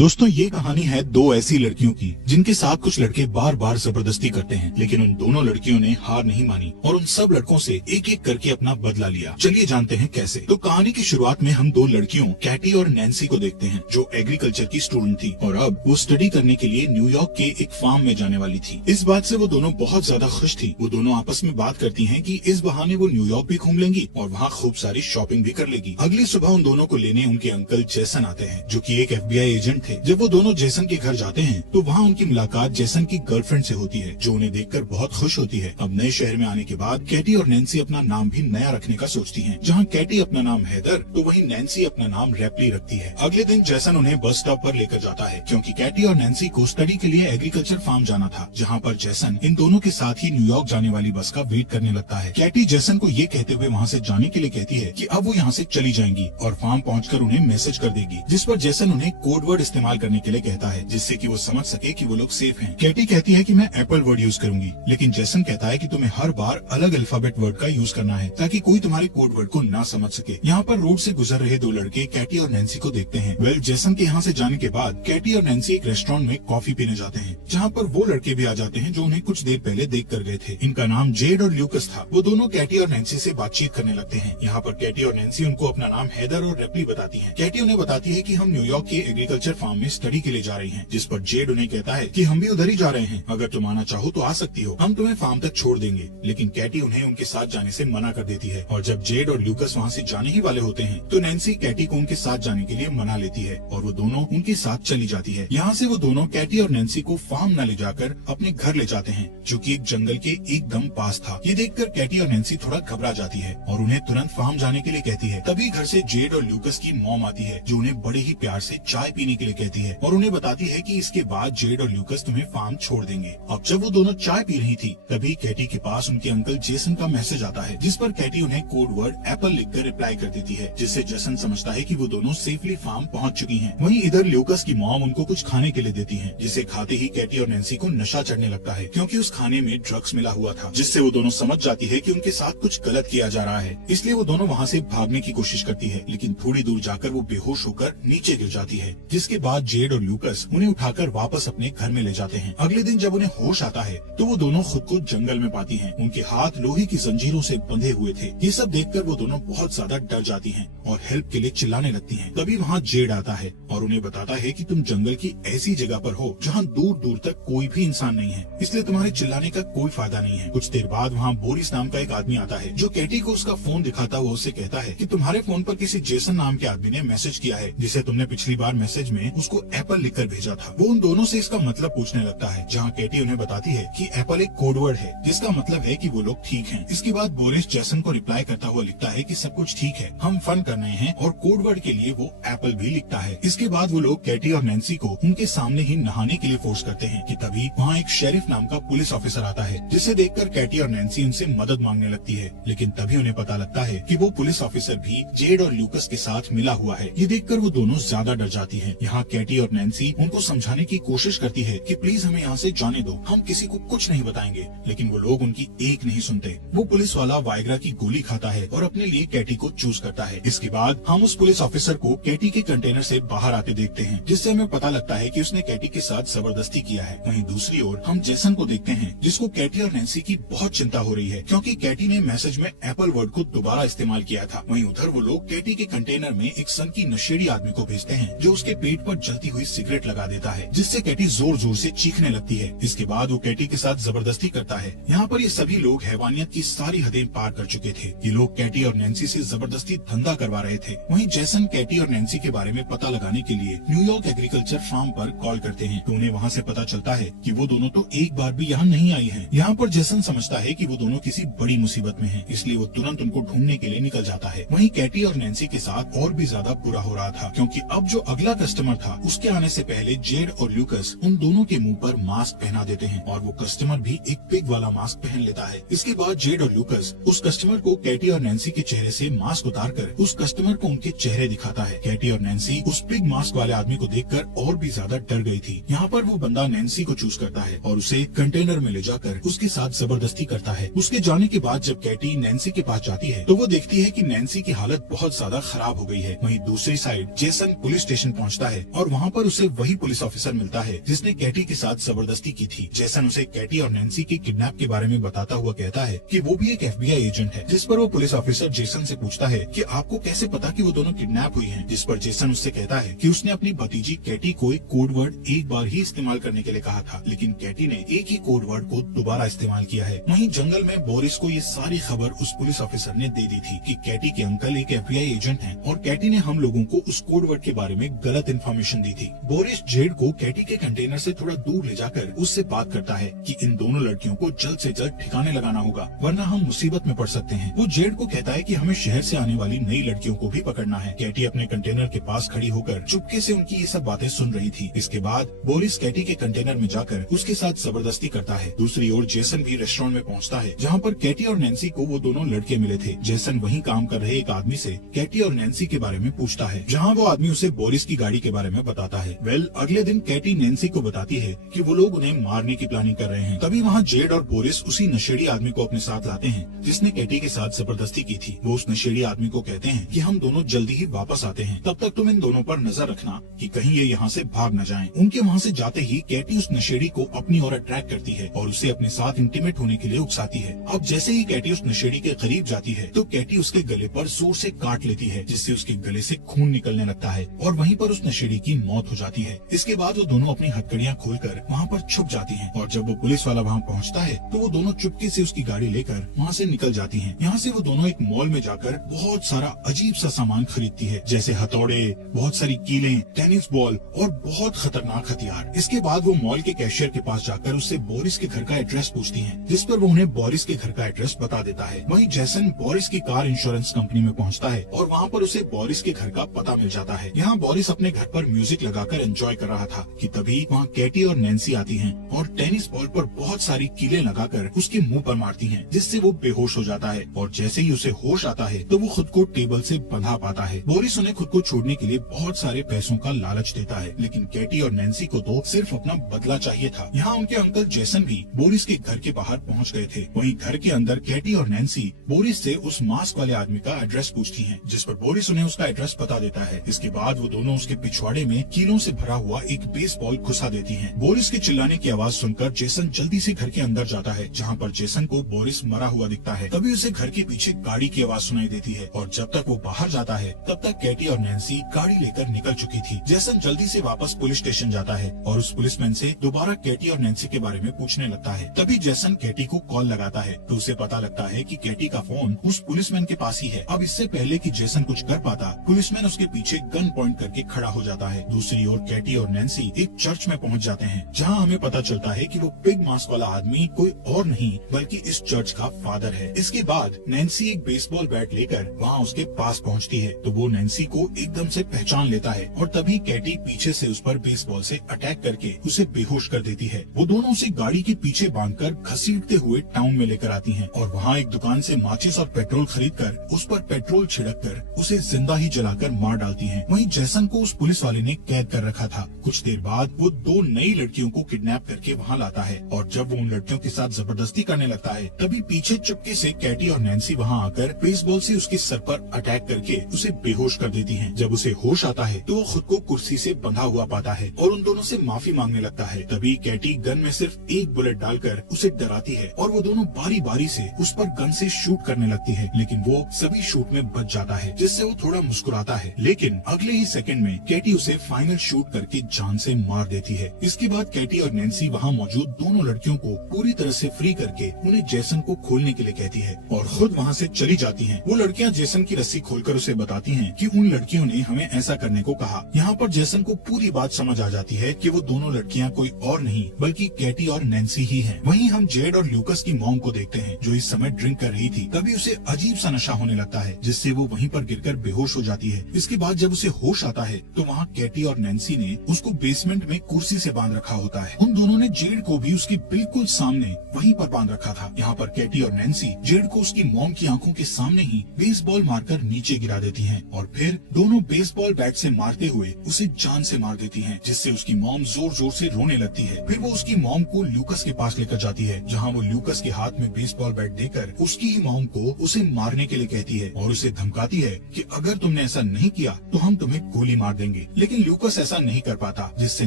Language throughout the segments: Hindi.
दोस्तों ये कहानी है दो ऐसी लड़कियों की जिनके साथ कुछ लड़के बार बार जबरदस्ती करते हैं, लेकिन उन दोनों लड़कियों ने हार नहीं मानी और उन सब लड़कों से एक एक करके अपना बदला लिया। चलिए जानते हैं कैसे। तो कहानी की शुरुआत में हम दो लड़कियों कैटी और नैन्सी को देखते हैं, जो एग्रीकल्चर की स्टूडेंट थी और अब वो स्टडी करने के लिए न्यूयॉर्क के एक फार्म में जाने वाली थी। इस बात से वो दोनों बहुत ज्यादा खुश थी। वो दोनों आपस में बात करती हैं कि इस बहाने वो न्यूयॉर्क भी घूम लेंगी और वहाँ खूब सारी शॉपिंग भी कर लेगी। अगली सुबह उन दोनों को लेने उनके अंकल जैसन आते हैं, जो कि एक FBI एजेंट थे। जब वो दोनों जेसन के घर जाते हैं तो वहाँ उनकी मुलाकात जेसन की गर्लफ्रेंड से होती है, जो उन्हें देखकर बहुत खुश होती है। अब नए शहर में आने के बाद कैटी और नैन्सी अपना नाम भी नया रखने का सोचती हैं। जहाँ कैटी अपना नाम हैदर तो वहीं नैन्सी अपना नाम रैपली रखती है। अगले दिन जेसन उन्हें बस स्टॉप पर लेकर जाता है, क्योंकि कैटी और नैन्सी को स्टडी के लिए एग्रीकल्चर फार्म जाना था, जहाँ पर जेसन इन दोनों के साथ ही न्यूयॉर्क जाने वाली बस का वेट करने लगता है। कैटी जेसन को ये कहते हुए वहाँ से जाने के लिए कहती है कि अब वो यहाँ से चली जाएंगी और फार्म पहुँचकर उन्हें मैसेज कर देगी, जिस पर जेसन उन्हें कोड वर्ड इस्तेमाल करने के लिए कहता है, जिससे कि वो समझ सके कि वो लोग सेफ हैं। कैटी कहती है कि मैं एप्पल वर्ड यूज करूंगी, लेकिन जेसन कहता है कि तुम्हें हर बार अलग अल्फाबेट वर्ड का यूज करना है ताकि कोई तुम्हारे कोड वर्ड को ना समझ सके। यहाँ पर रोड से गुजर रहे दो लड़के कैटी और नैन्सी को देखते हैं। जेसन के यहाँ से जाने के बाद कैटी और नैन्सी एक रेस्टोरेंट में कॉफी पीने जाते हैं, जहाँ पर वो लड़के भी आ जाते हैं जो उन्हें कुछ देर पहले देख कर गए थे। इनका नाम जेड और ल्यूकस था। वो दोनों कैटी और नैन्सी से बातचीत करने लगते हैं। यहाँ पर कैटी और नैन्सी उनको अपना नाम हैदर और रेपली बताती है। कैटी उन्हें बताती है कि हम न्यूयॉर्क के एग्रीकल्चर फार्म में स्टडी के लिए जा रही हैं, जिस पर जेड उन्हें कहता है कि हम भी उधर ही जा रहे हैं, अगर तुम आना चाहो तो आ सकती हो, हम तुम्हें फार्म तक छोड़ देंगे। लेकिन कैटी उन्हें उनके साथ जाने से मना कर देती है और जब जेड और ल्यूकस वहाँ से जाने ही वाले होते हैं तो नैन्सी कैटी को उनके साथ जाने के लिए मना लेती है और वो दोनों उनके साथ चली जाती है। यहाँ से वो दोनों कैटी और नैन्सी को फार्म न ले जाकर अपने घर ले जाते हैं, जो कि एक जंगल के एकदम पास था। ये देखकर कैटी और नैन्सी थोड़ा घबरा जाती है और उन्हें तुरंत फार्म जाने के लिए कहती है। तभी घर से जेड और ल्यूकस की मॉम आती है, जो उन्हें बड़े ही प्यार से चाय पीने के लिए कहती है और उन्हें बताती है कि इसके बाद जेड और ल्यूकस तुम्हें फार्म छोड़ देंगे। अब जब वो दोनों चाय पी रही थी तभी कैटी के पास उनके अंकल जेसन का मैसेज आता है, जिस पर कैटी उन्हें कोड वर्ड एप्पल लिखकर रिप्लाई कर देती है, जिससे जेसन समझता है कि वो दोनों सेफली फार्म पहुंच चुकी हैं। वहीं इधर ल्यूकस की मॉम उनको कुछ खाने के लिए देती है, जिसे खाते ही कैटी और नैन्सी को नशा चढ़ने लगता है, क्योंकि उस खाने में ड्रग्स मिला हुआ था, जिससे वो दोनों समझ जाती है कि उनके साथ कुछ गलत किया जा रहा है। इसलिए वो दोनों वहाँ से भागने की कोशिश करती है, लेकिन थोड़ी दूर जाकर वो बेहोश होकर नीचे गिर जाती है, जिसके बाद जेड और ल्यूकस उन्हें उठाकर वापस अपने घर में ले जाते हैं। अगले दिन जब उन्हें होश आता है तो वो दोनों खुद को जंगल में पाती हैं। उनके हाथ लोहे की जंजीरों से बंधे हुए थे। ये सब देखकर वो दोनों बहुत ज्यादा डर जाती हैं और हेल्प के लिए चिल्लाने लगती हैं। तभी वहाँ जेड आता है और उन्हें बताता है कि तुम जंगल की ऐसी जगह पर हो जहाँ दूर दूर तक कोई भी इंसान नहीं है, इसलिए तुम्हारे चिल्लाने का कोई फायदा नहीं है। कुछ देर बाद वहाँ बोरिस नाम का एक आदमी आता है, जो कैटी को उसका फोन दिखाता हुआ उससे कहता है कि तुम्हारे फोन पर किसी जेसन नाम के आदमी ने मैसेज किया है, जिसे तुमने पिछली बार मैसेज में उसको एप्पल लिखकर भेजा था। वो उन दोनों से इसका मतलब पूछने लगता है, जहाँ कैटी उन्हें बताती है कि एप्पल एक कोड वर्ड है, जिसका मतलब है कि वो लोग ठीक हैं। इसके बाद बोरिस जेसन को रिप्लाई करता हुआ लिखता है कि सब कुछ ठीक है, हम फन कर रहे हैं, और कोड वर्ड के लिए वो एप्पल भी लिखता है। इसके बाद वो लोग कैटी और नैन्सी को उनके सामने ही नहाने के लिए फोर्स करते हैं कि तभी वहाँ एक शेरिफ नाम का पुलिस ऑफिसर आता है, जिसे देखकर कैटी और नैन्सी उनसे मदद मांगने लगती है, लेकिन तभी उन्हें पता लगता है कि वो पुलिस ऑफिसर भी जेड और ल्यूकस के साथ मिला हुआ है। ये देखकर वो दोनों ज्यादा डर जाती हैं। यहाँ कैटी और नैन्सी उनको समझाने की कोशिश करती है कि प्लीज हमें यहाँ से जाने दो, हम किसी को कुछ नहीं बताएंगे, लेकिन वो लोग उनकी एक नहीं सुनते। वो पुलिस वाला वाइग्रा की गोली खाता है और अपने लिए कैटी को चूज करता है। इसके बाद हम उस पुलिस ऑफिसर को कैटी के कंटेनर से बाहर आते देखते हैं, जिससे हमें पता लगता है कि उसने कैटी के साथ जबरदस्ती किया है। वहीं दूसरी ओर हम जेसन को देखते हैं, जिसको कैटी और नैन्सी की बहुत चिंता हो रही है, क्योंकि कैटी ने मैसेज में एप्पल वर्ड को दोबारा इस्तेमाल किया था। वहीं उधर वो लोग कैटी के कंटेनर में एक सन की नशेड़ी आदमी को भेजते हैं, जो उसके पेट पर जलती हुई सिगरेट लगा देता है, जिससे कैटी जोर जोर से चीखने लगती है। इसके बाद वो कैटी के साथ जबरदस्ती करता है। यहाँ पर ये सभी लोग हैवानियत की सारी हदें पार कर चुके थे। ये लोग कैटी और नैन्सी से जबरदस्ती धंधा करवा रहे थे। वहीं जेसन कैटी और नैन्सी के बारे में पता लगाने के लिए न्यूयॉर्क एग्रीकल्चर फार्म पर कॉल करते हैं, तो उन्हें वहाँ से पता चलता है कि वो दोनों तो एक बार भी यहाँ नहीं आई हैं। यहाँ पर जेसन समझता है कि वो दोनों किसी बड़ी मुसीबत में हैं, इसलिए वो तुरंत उनको ढूंढने के लिए निकल जाता है। वहीं कैटी और नैन्सी के साथ और भी ज्यादा बुरा हो रहा था, क्योंकि अब जो अगला कस्टमर था उसके आने से पहले जेड और ल्यूकस उन दोनों के मुंह पर मास्क पहना देते हैं और वो कस्टमर भी एक पिग वाला मास्क पहन लेता है। इसके बाद जेड और ल्यूकस उस कस्टमर को कैटी और नैन्सी के चेहरे से मास्क उतारकर उस कस्टमर को उनके चेहरे दिखाता है। कैटी और नैन्सी उस पिग मास्क वाले आदमी को देखकर और भी ज्यादा डर गई थी। यहाँ पर वो बंदा नैन्सी को चूज करता है और उसे कंटेनर में ले जाकर उसके साथ जबरदस्ती करता है। उसके जाने के बाद जब कैटी नैन्सी के पास जाती है तो वो देखती है कि नैन्सी की हालत बहुत ज्यादा खराब हो गई है। वहीं दूसरी साइड जेसन पुलिस स्टेशन पहुँचता है और वहाँ पर उसे वही पुलिस ऑफिसर मिलता है जिसने कैटी के साथ जबरदस्ती की थी। जेसन उसे कैटी और नैन्सी के किडनैप के बारे में बताता हुआ कहता है कि वो भी एक FBI एजेंट है। जिस पर वो पुलिस ऑफिसर जेसन से पूछता है कि आपको कैसे पता कि वो दोनों किडनैप हुई हैं? जिस पर जेसन उससे कहता है कि उसने अपनी भतीजी कैटी को एक कोड वर्ड एक बार ही इस्तेमाल करने के लिए कहा था, लेकिन कैटी ने एक ही कोड वर्ड को दोबारा इस्तेमाल किया है। वहीं जंगल में बोरिस को ये सारी खबर उस पुलिस ऑफिसर ने दे दी थी कि कैटी के अंकल एक FBI एजेंट हैं और कैटी ने हम लोगों को उस कोड वर्ड के बारे में गलत इन्फॉर्मेशन दी थी। बोरिस जेड को कैटी के कंटेनर से थोड़ा दूर ले जाकर उससे बात करता है कि इन दोनों लड़कियों को जल्द से जल्द ठिकाने लगाना होगा, वरना हम मुसीबत में पड़ सकते हैं। वो जेड को कहता है कि हमें शहर से आने वाली नई लड़कियों को भी पकड़ना है। कैटी अपने कंटेनर के पास खड़ी होकर चुपके से उनकी ये सब बातें सुन रही थी। इसके बाद बोरिस कैटी के कंटेनर में जाकर उसके साथ जबरदस्ती करता है। दूसरी ओर जेसन भी रेस्टोरेंट में पहुंचता है जहाँ पर कैटी और नैन्सी को वो दोनों लड़के मिले थे। जेसन वहीं काम कर रहे एक आदमी से कैटी और नैन्सी के बारे में पूछता है, जहाँ वो आदमी उसे बोरिस की गाड़ी के बारे में बताता है। अगले दिन कैटी नैन्सी को बताती है कि वो लोग उन्हें मारने की प्लानिंग कर रहे हैं। तभी वहाँ जेड और बोरिस उसी नशेड़ी आदमी को अपने साथ लाते हैं जिसने कैटी के साथ जबरदस्ती की थी। वो उस नशेड़ी आदमी को कहते हैं कि हम दोनों जल्दी ही वापस आते हैं, तब तक तुम इन दोनों पर नजर रखना कि कहीं ये यहाँ से भाग न जाएं। उनके वहाँ से जाते ही कैटी उस नशेड़ी को अपनी ओर अट्रैक्ट करती है और उसे अपने साथ इंटीमेट होने के लिए उकसाती है। अब जैसे ही कैटी उस नशेड़ी के करीब जाती है तो कैटी उसके गले पर जोर से काट लेती है, जिससे उसके गले से खून निकलने लगता है और वहीं पर उस नशेड़ी की मौत हो जाती है। इसके बाद वो दोनों अपनी हथकड़ियाँ खोलकर वहाँ पर छुप जाती हैं और जब वो पुलिस वाला वहाँ पहुँचता है तो वो दोनों चुपके से उसकी गाड़ी लेकर वहाँ से निकल जाती हैं। यहाँ से वो दोनों एक मॉल में जाकर बहुत सारा अजीब सा सामान खरीदती है, जैसे हथौड़े, बहुत सारी कीलें, टेनिस बॉल और बहुत खतरनाक हथियार। इसके बाद वो मॉल के कैशियर के पास जाकर उससे बोरिस के घर का एड्रेस पूछती हैं, जिस पर वो उन्हें बोरिस के घर का एड्रेस बता देता है। वहीं जेसन बोरिस की कार इंश्योरेंस कंपनी में पहुंचता है और वहाँ पर उसे बोरिस के घर का पता मिल जाता है। यहाँ बोरिस अपने घर पर म्यूजिक लगाकर एंजॉय कर रहा था कि तभी वहाँ कैटी और नैन्सी आती हैं और टेनिस बॉल पर बहुत सारी कीलें लगाकर उसके मुंह पर मारती हैं, जिससे वो बेहोश हो जाता है और जैसे ही उसे होश आता है तो वो खुद को टेबल से बंधा पाता है। बोरिस उन्हें खुद को छोड़ने के लिए बहुत सारे पैसों का लालच देता है, लेकिन कैटी और नैन्सी को तो सिर्फ अपना बदला चाहिए था। यहाँ उनके अंकल जेसन भी बोरिस के घर के बाहर पहुँच गए थे। वहीं घर के अंदर कैटी और नैन्सी बोरिस से उस मास्क वाले आदमी का एड्रेस पूछती हैं, जिस पर बोरिस उन्हें उसका एड्रेस बता देता है। इसके बाद वो दोनों उसके पिछवाड़े में कीलों से भरा हुआ एक बेसबॉल घुसा देती हैं। बोरिस के चिल्लाने की आवाज सुनकर जेसन जल्दी से घर के अंदर जाता है, जहाँ पर जेसन को बोरिस मरा हुआ दिखता है। तभी उसे घर के पीछे गाड़ी की आवाज सुनाई देती है और जब तक वो बाहर जाता है तब तक कैटी और नैन्सी गाड़ी लेकर निकल चुकी थी। जेसन जल्दी से वापस पुलिस स्टेशन जाता है और उस पुलिसमैन से दोबारा कैटी और नैन्सी के बारे में पूछने लगता है। तभी जेसन कैटी को कॉल लगाता है तो उसे पता लगता है कि कैटी का फोन उस पुलिसमैन के पास ही है। अब इससे पहले कि जेसन कुछ कर पाता, पुलिसमैन उसके पीछे गन पॉइंट करके खड़ा हो जाता है। दूसरी ओर कैटी और नैन्सी एक चर्च में पहुंच जाते हैं, जहां हमें पता चलता है कि वो पिग मास्क वाला आदमी कोई और नहीं बल्कि इस चर्च का फादर है। इसके बाद नैन्सी एक बेसबॉल बैट लेकर वहां उसके पास पहुंचती है तो वो नैन्सी को एकदम से पहचान लेता है और तभी कैटी पीछे से उस पर बेसबॉल से अटैक करके उसे बेहोश कर देती है। वो दोनों उसे गाड़ी के पीछे बांधकर घसीटते हुए टाउन में लेकर आती हैं और वहाँ एक दुकान से माचिस और पेट्रोल खरीदकर उस पर पेट्रोल छिड़क कर उसे जिंदा ही जलाकर मार डालती हैं। वहीं जेसन को उस पुलिस वाले ने कैद कर रखा था। कुछ देर बाद वो दो नई लड़कियों को किडनैप करके वहाँ लाता है और जब वो उन लड़कियों के साथ जबरदस्ती करने लगता है तभी पीछे चुपके से कैटी और नैन्सी वहाँ आकर बेसबॉल से उसके सर पर अटैक करके उसे बेहोश कर देती हैं। जब उसे होश आता है तो वो खुद को कुर्सी से बंधा हुआ पाता है और उन दोनों से माफी मांगने लगता है। तभी कैटी गन में सिर्फ एक बुलेट डालकर उसे डराती है और वो दोनों बारी बारी से उस पर गन से शूट करने लगती है, लेकिन वो सभी शूट में बच जाता है, जिससे वो थोड़ा मुस्कुराता है। लेकिन अगले ही सेकंड में कैटी उसे फाइनल शूट करके जान से मार देती है। इसके बाद कैटी और नैन्सी वहाँ मौजूद दोनों लड़कियों को पूरी तरह से फ्री करके उन्हें जेसन को खोलने के लिए कहती है और खुद वहाँ से चली जाती हैं। वो लड़कियाँ जेसन की रस्सी खोलकर उसे बताती हैं कि उन लड़कियों ने हमें ऐसा करने को कहा। यहाँ पर जेसन को पूरी बात समझ आ जाती है कि वो दोनों लड़कियाँ कोई और नहीं बल्कि कैटी और नैन्सी ही हैं। वहीं हम जेड और ल्यूकस की मॉम को देखते हैं जो इस समय ड्रिंक कर रही थी। तभी उसे अजीब सा नशा होने लगता है, जिससे वो वहीं पर गिरकर बेहोश हो जाती है। इसके बाद जब उसे होश आता है तो वहाँ कैटी और नैन्सी ने उसको बेसमेंट में कुर्सी से बांध रखा होता है। उन दोनों ने जेड को भी उसके बिल्कुल सामने वहीं पर बांध रखा था। यहाँ पर कैटी और नैन्सी जेड को उसकी मॉम की आंखों के सामने ही बेसबॉल मारकर नीचे गिरा देती हैं और फिर दोनों बेसबॉल बैट से मारते हुए उसे जान से मार देती हैं, जिससे उसकी मॉम जोर जोर से रोने लगती है। फिर वो उसकी मॉम को ल्यूकस के पास लेकर जाती है, जहाँ वो ल्यूकस के हाथ में बेसबॉल बैट देकर उसकी ही मॉम को उसे मारने के लिए कहती है और उसे धमकाती है कि अगर तुमने ऐसा नहीं किया तो हम तुम्हें गोली मार देंगे। लेकिन लूकस ऐसा नहीं कर पाता, जिससे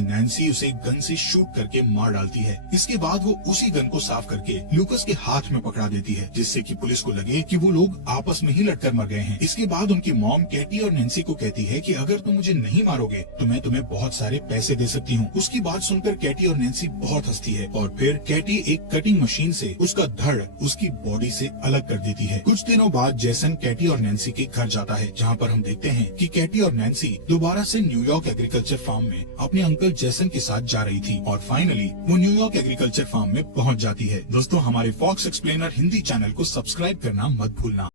नैन्सी उसे गन से शूट करके मार डालती है। इसके बाद वो उसी गन को साफ करके लूकस के हाथ में पकड़ा देती है, जिससे कि पुलिस को लगे कि वो लोग आपस में ही लड़कर मर गए हैं। इसके बाद उनकी मॉम कैटी और नैन्सी को कहती है कि अगर तुम मुझे नहीं मारोगे तो मैं तुम्हें बहुत सारे पैसे दे सकती हूँ। उसकी बात सुनकर कैटी और नैन्सी बहुत हंसती है और फिर कैटी एक कटिंग मशीन से उसका धड़ उसकी बॉडी से अलग कर देती है। कुछ दिनों बाद जैसन कैटी और नैन्सी के घर जाता है, जहाँ पर हम देखते हैं कि कैटी और नैन्सी दोबारा से न्यूयॉर्क एग्रीकल्चर फार्म में अपने अंकल जैसन के साथ जा रही थी और फाइनली वो न्यूयॉर्क एग्रीकल्चर फार्म में पहुँच जाती है। दोस्तों, हमारे फॉक्स एक्सप्लेनर हिंदी चैनल को सब्सक्राइब करना मत भूलना।